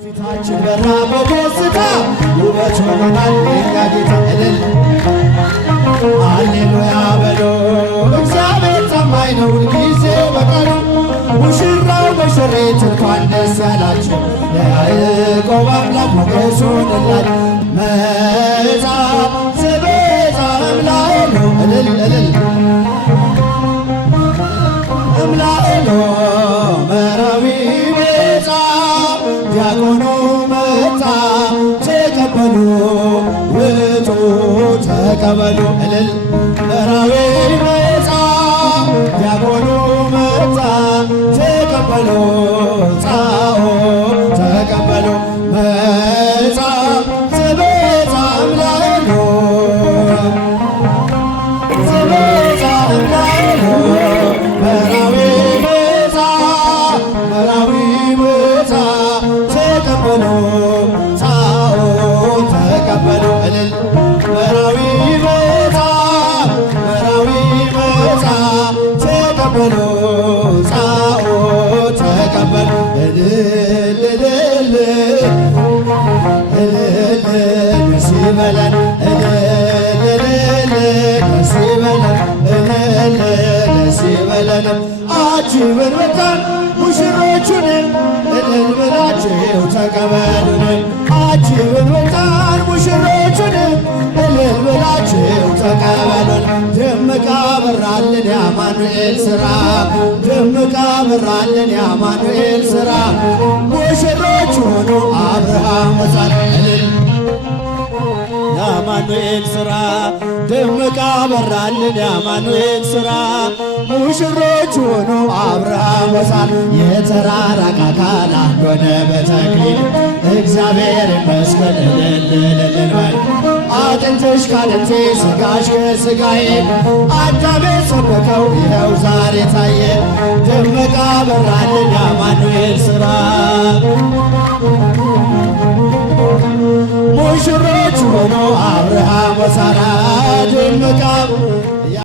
ፊታችን በራ በደስታ ውበት ሆኖናል የኛ ጌታ እልል ሃሌሉያ በሎ እግዚአብሔር ታማኝ ነው ሁልጊዜ በቃሉ ሙሽራው ሙሽሪት እንኳን ደስ ያላችሁ የያዕቆብ አምላክ ሞገስ ሆነላል መዛ ዘቤዛ እምላኤሎ እልል እልል እምላኤሎ መራዊ ቤዛ ዲያቆኑ መጣ ተቀበሉ ውጡ ተቀበሉ እልል መራዊ ቤዛ ዲያቆኑ መጣ ተቀበሉ ጻኦ ተቀበሉ መጻ ዘቤዛ እምላኤሎ ዘቤዛ እምላኤሎ መራዊ ቤዛ መራዊ ቤዛ ተቀበሉ ጻኦ ተቀበሉ እልል መራዊ ቤዛ መራዊ ቤዛ ተቀበሉ ጻኦ ተቀበሉ እልል እልል እልል ደስ ይበለን እልል እልል ደስ ይበለን እልል ደስ ይበለን አጅበን መጣን ሙሽሮቹንም እልል ብላችሁ ተቀበሉን አጅበን መጣን ሙሽሮቹንም እልል ብላችሁ ተቀበሉን ደምቃ በራልን የአማኑኤል ሥራ ደምቃ በራልን የአማኑኤል ሥራ ሙሽሮች ሆኑ አብርሃም ወሳት እልል የአማኑኤል ሥራ ደምቃ በራልን የአማኑኤል ሥራ ሙሽሮች ሆኑ አብርሃም ወሳት የተራራቀ አካል አንድ ሆነ በተክሊል እግዚአብሔር ይመስገን እልል እልል በል አጥንትሽ ካጥንቴ ሥጋሽ ከሥጋዬ አዳሜ ሰበከው ይኸው ዛሬ ታየ ደምቃ በራልን የአማኑኤል ሥራ ሙሽሮች ሆኖ አብርሃም ወሳራ ደምቃ